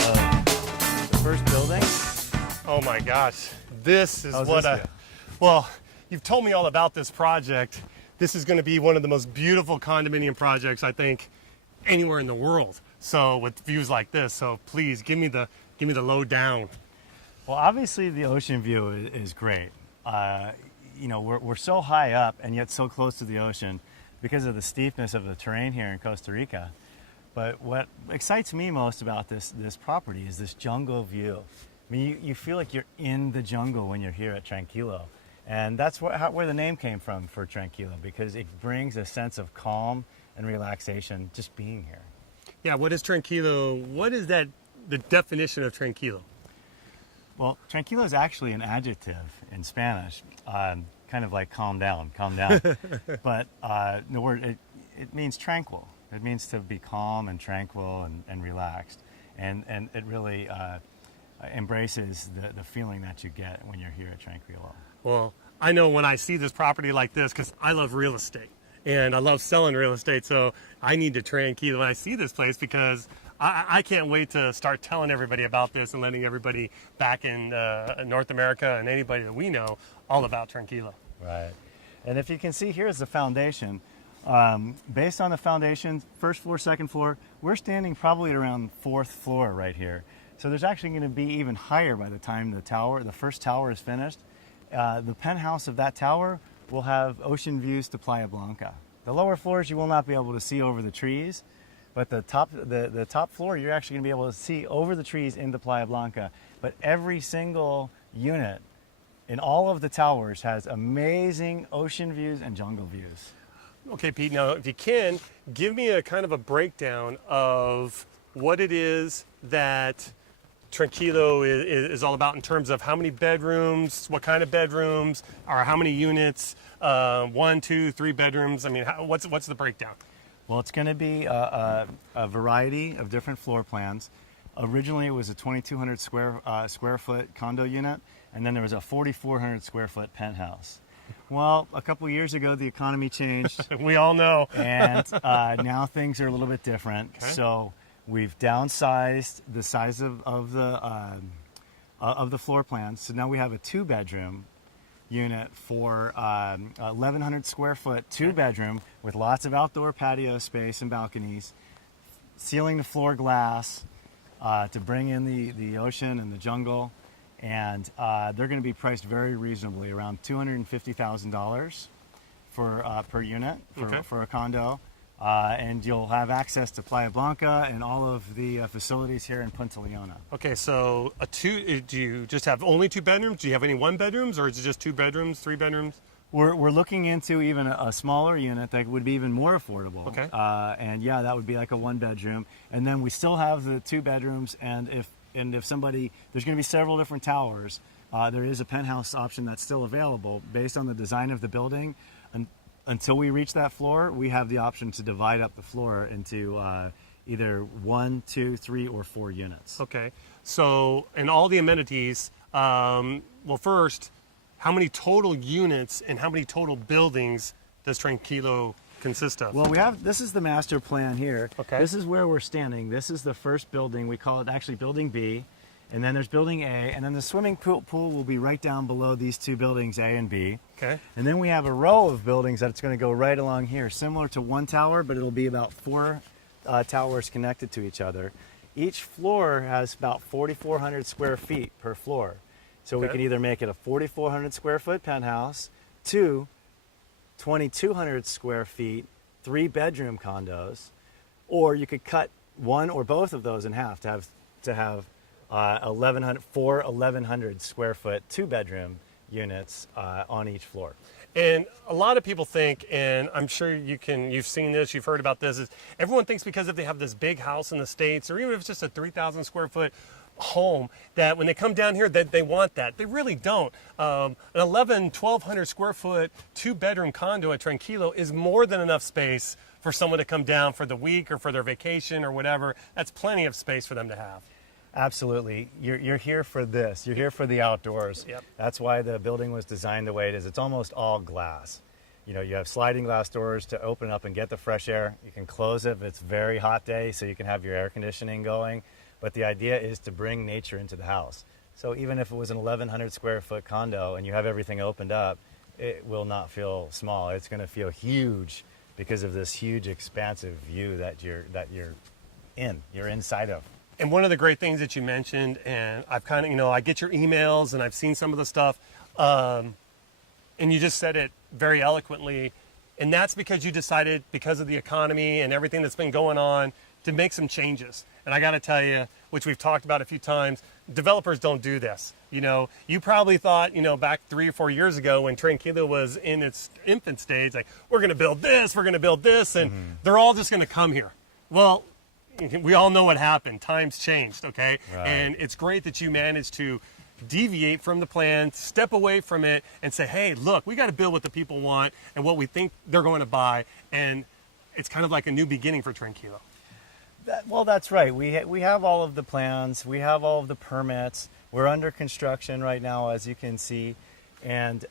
of the first building. Oh my gosh, this is How's what this well, you've told me all about this project. This is going to be one of the most beautiful condominium projects, I think, anywhere in the world. So with views like this, so please give me the lowdown. Well, obviously the ocean view is great. You know, we're so high up and yet so close to the ocean because of the steepness of the terrain here in Costa Rica. But what excites me most about this property is this jungle view. I mean, you feel like you're in the jungle when you're here at Tranquilo. And that's where the name came from for Tranquilo, because it brings a sense of calm and relaxation just being here. Yeah, what is Tranquilo? What is the definition of Tranquilo? Well, tranquilo is actually an adjective in Spanish, kind of like calm down. But the word, it means tranquil. It means to be calm and tranquil and relaxed. And it really embraces the feeling that you get when you're here at Tranquilo. Well, I know when I see this property like this, because I love real estate and I love selling real estate, so I need to Tranquilo when I see this place, because I can't wait to start telling everybody about this and letting everybody back in North America and anybody that we know all about Tranquilo. Right. And if you can see, here's the foundation. Based on the foundation, first floor, second floor, we're standing probably around fourth floor right here. So there's actually going to be even higher by the time the first tower is finished. The penthouse of that tower will have ocean views to Playa Blanca. The lower floors you will not be able to see over the trees, but the top floor you're actually going to be able to see over the trees into Playa Blanca. But every single unit in all of the towers has amazing ocean views and jungle views. Okay, Pete, now if you can, give me a kind of a breakdown of what it is that Tranquilo is all about in terms of how many bedrooms, what kind of bedrooms, or how many units, 1, 2, 3 bedrooms. I mean, what's the breakdown? Well, it's going to be a variety of different floor plans. Originally, it was a 2,200 square foot condo unit, and then there was a 4,400 square foot penthouse. Well, a couple years ago, the economy changed. We all know. And now things are a little bit different. Okay. So we've downsized the size of the floor plan. So now we have a 2-bedroom unit for 1,100 square foot, 2-bedroom with lots of outdoor patio space and balconies, ceiling to floor glass to bring in the ocean and the jungle. And they're going to be priced very reasonably, around $250,000 for per unit for a condo. And you'll have access to Playa Blanca and all of the facilities here in Punta Leona. Okay, so do you just have only 2 bedrooms? Do you have any 1 bedrooms, or is it just 2 bedrooms, 3 bedrooms? We're looking into even a smaller unit that would be even more affordable. Okay. And yeah, that would be like a 1-bedroom. And then we still have the 2 bedrooms, and if somebody, there's going to be several different towers. There is a penthouse option that's still available based on the design of the building. Until we reach that floor, we have the option to divide up the floor into either 1, 2, 3, or 4 units. Okay. So, and all the amenities, well, first, how many total units and how many total buildings does Tranquilo consist of? Well, this is the master plan here. Okay. This is where we're standing. This is the first building. We call it actually Building B. And then there's Building A. And then the swimming pool will be right down below these 2 buildings, A and B. Okay. And then we have a row of buildings that's going to go right along here, similar to one tower, but it'll be about 4 towers connected to each other. Each floor has about 4,400 square feet per floor. So we can either make it a 4,400 square foot penthouse, 2 2,200 square feet, 3-bedroom condos, or you could cut one or both of those in half to have 1,100 square foot 2-bedroom units on each floor. And a lot of people think, and I'm sure you've seen this, you've heard about this, is everyone thinks because if they have this big house in the States, or even if it's just a 3,000 square foot home, that when they come down here that they want that. They really don't. An 1,200 square foot 2-bedroom condo at Tranquilo is more than enough space for someone to come down for the week or for their vacation or whatever. That's plenty of space for them to have. Absolutely. You're here for this. You're here for the outdoors. Yep. That's why the building was designed the way it is. It's almost all glass. You know, you have sliding glass doors to open up and get the fresh air. You can close it if it's a very hot day, so you can have your air conditioning going. but the idea is to bring nature into the house. So even if it was an 1,100 square foot condo and you have everything opened up, it will not feel small. It's going to feel huge because of this huge expansive view that you're inside of. And one of the great things that you mentioned, and I've kind of, I get your emails and I've seen some of the stuff, and you just said it very eloquently, and that's because you decided, because of the economy and everything that's been going on, to make some changes. And I got to tell you, which we've talked about a few times, developers don't do this. You probably thought, back 3 or 4 years ago when Tranquilo was in its infant stage, like, we're going to build this, and they're all just going to come here. Well, we all know what happened. Times changed, okay? Right. And it's great that you managed to deviate from the plan, step away from it, and say, hey, look, we got to build what the people want and what we think they're going to buy. And it's kind of like a new beginning for Tranquilo. Well, that's right. We have all of the plans. We have all of the permits. We're under construction right now, as you can see. And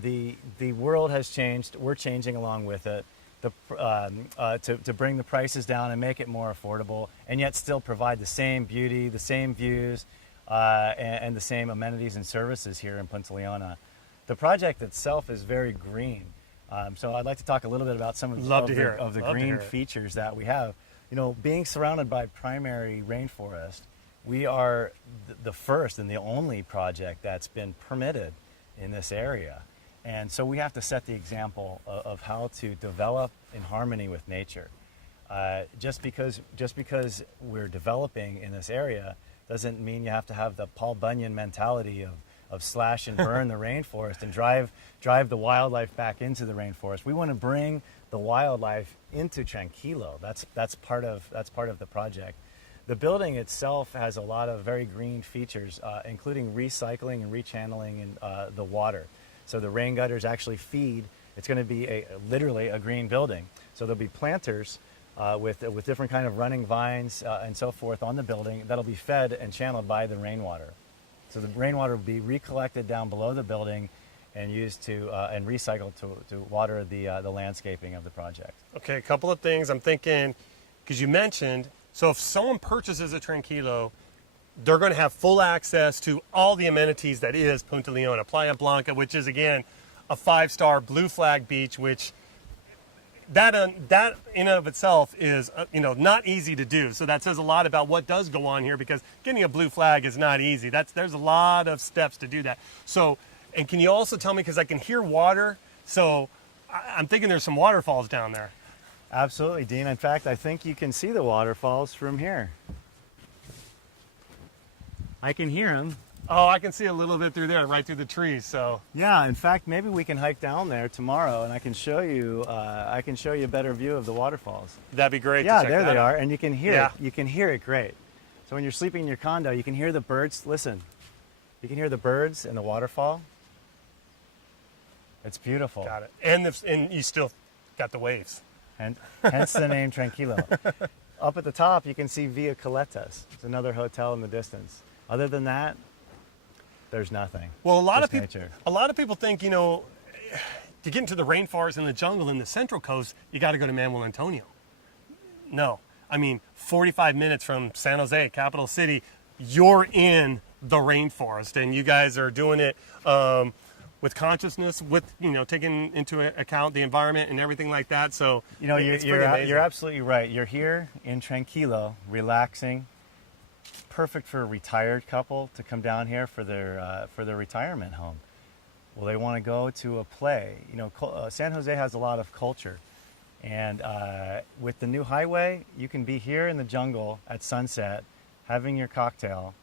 the world has changed. We're changing along with it. To bring the prices down and make it more affordable, and yet still provide the same beauty, the same views, and the same amenities and services here in Punta Leona. The project itself is very green. So I'd like to talk a little bit about some of the green features that we have. Being surrounded by primary rainforest, we are the first and the only project that's been permitted in this area. And so we have to set the example of how to develop in harmony with nature. Just because we're developing in this area doesn't mean you have to have the Paul Bunyan mentality of slash and burn the rainforest and drive the wildlife back into the rainforest. We want to bring the wildlife into Tranquilo. That's part of the project. The building itself has a lot of very green features, including recycling and rechanneling the water. So the rain gutters actually feed. It's going to be literally a green building. So there'll be planters with different kind of running vines and so forth on the building that'll be fed and channeled by the rainwater. So the rainwater will be recollected down below the building and used to and recycled to water the landscaping of the project. Okay, a couple of things I'm thinking, because you mentioned, so if someone purchases a Tranquilo, they're going to have full access to all the amenities that is Punta Leona, Playa Blanca, which is, again, a 5-star blue flag beach, which that in and of itself is, not easy to do. So that says a lot about what does go on here, because getting a blue flag is not easy. There's a lot of steps to do that. So, and can you also tell me, because I can hear water, so I'm thinking there's some waterfalls down there. Absolutely, Dean. In fact, I think you can see the waterfalls from here. I can hear them. Oh, I can see a little bit through there, right through the trees. So yeah, in fact, maybe we can hike down there tomorrow, and I can show you. I can show you a better view of the waterfalls. That'd be great. Yeah, to check there that they out. are, and you can hear it. You can hear it great. So when you're sleeping in your condo, you can hear the birds. Listen, you can hear the birds and the waterfall. It's beautiful. Got it. And you still got the waves. And hence the name Tranquilo. Up at the top, you can see Via Coletas. It's another hotel in the distance. Other than that, there's nothing. Well, a lot Just of people think, to get into the rainforest and the jungle in the Central Coast, you got to go to Manuel Antonio. No, 45 minutes from San Jose, capital city, you're in the rainforest, and you guys are doing it with consciousness, with taking into account the environment and everything like that. So you're absolutely right. You're here in Tranquilo, relaxing. Perfect for a retired couple to come down here for their retirement home. Well, they want to go to a play. San Jose has a lot of culture, and with the new highway, you can be here in the jungle at sunset, having your cocktail.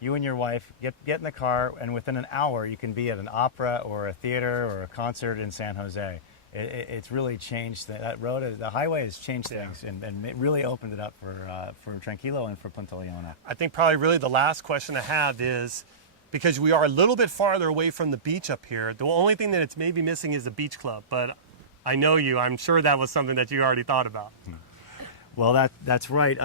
You and your wife get in the car, and within an hour, you can be at an opera or a theater or a concert in San Jose. It's really changed. That road, the highway has changed things and it really opened it up for Tranquilo and for Punta Leona. I think probably really the last question I have is, because we are a little bit farther away from the beach up here, the only thing that it's maybe missing is the beach club. But I know you. I'm sure that was something that you already thought about. Well, that's right.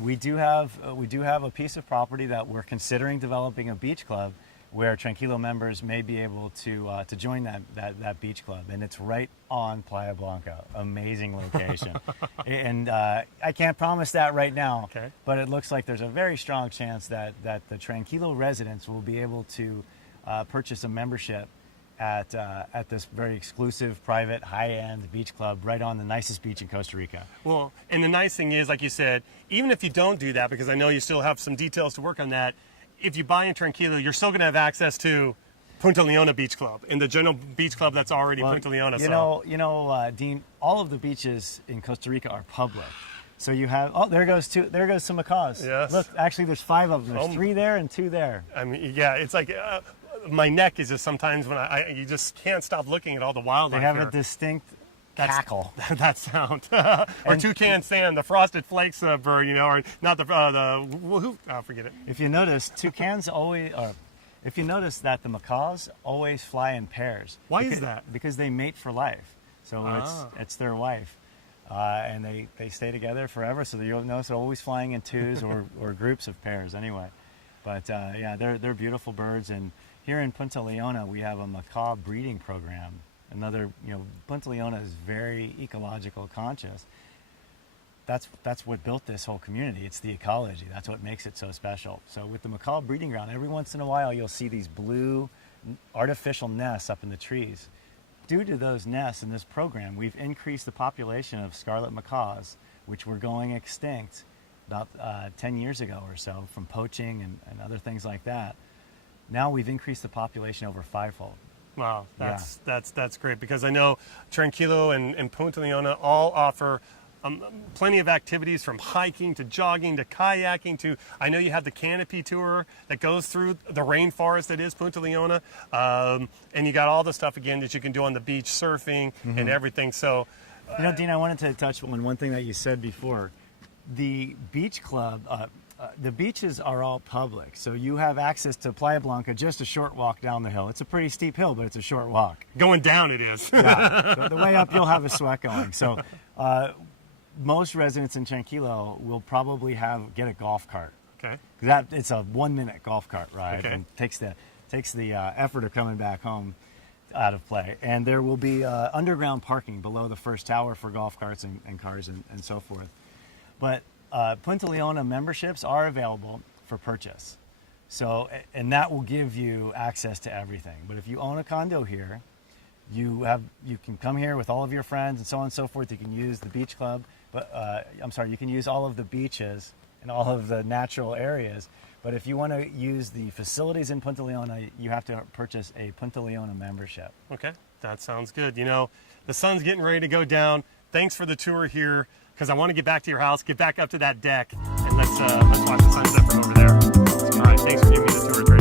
We do have a piece of property that we're considering developing a beach club. where Tranquilo members may be able to join that beach club, and it's right on Playa Blanca. Amazing location, and I can't promise that right now, Okay. but it looks like there's a very strong chance that the Tranquilo residents will be able to purchase a membership at this very exclusive, private, high-end beach club right on the nicest beach in Costa Rica. Well, and the nice thing is, like you said, even if you don't do that, because I know you still have some details to work on that, if you buy in Tranquilo, you're still going to have access to Punta Leona Beach Club and the general beach club that's already Punta Leona. Dean, all of the beaches in Costa Rica are public. So you have, there goes some macaws. Yes. Look, actually there's 5 of them. There's 3 there and 2 there. I mean, yeah, it's like my neck is just sometimes when you just can't stop looking at all the wildlife. They have here. a distinct cackle. That sound. Or toucan sand, the frosted flakes bird, or not the woohoo. Oh, forget it. If you notice, if you notice that the macaws always fly in pairs. Why is that? Because they mate for life. So it's their wife. And they stay together forever. So you'll notice they're always flying in twos or groups of pairs anyway. But yeah, they're beautiful birds. And here in Punta Leona, we have a macaw breeding program. Punta Leona is very ecological conscious. That's what built this whole community. It's the ecology. That's what makes it so special. So with the macaw breeding ground, every once in a while you'll see these blue artificial nests up in the trees. Due to those nests in this program, we've increased the population of scarlet macaws, which were going extinct about 10 years ago or so from poaching and other things like that. Now we've increased the population over 5-fold. Wow, that's great, because I know Tranquilo and Punta Leona all offer plenty of activities, from hiking to jogging to kayaking to, I know you have the canopy tour that goes through the rainforest that is Punta Leona, and you got all the stuff again that you can do on the beach, surfing and everything. So, Dean, I wanted to touch on one thing that you said before. The beach club, the beaches are all public, so you have access to Playa Blanca, just a short walk down the hill. It's a pretty steep hill, but it's a short walk. Going down it is. Yeah. So the way up, you'll have a sweat going. So most residents in Tranquilo will probably get a golf cart. Okay. It's a 1-minute golf cart ride, Okay. and takes the effort of coming back home out of play. And there will be underground parking below the first tower for golf carts and cars and so forth. But Punta Leona memberships are available for purchase. So, and that will give you access to everything. But if you own a condo here, you can come here with all of your friends and so on and so forth. You can use the beach club, you can use all of the beaches and all of the natural areas. But if you want to use the facilities in Punta Leona, you have to purchase a Punta Leona membership. Okay, that sounds good. The sun's getting ready to go down. Thanks for the tour here, because I want to get back to your house, get back up to that deck, and let's watch the sunset from over there. All right, thanks for giving me the tour, Tracy.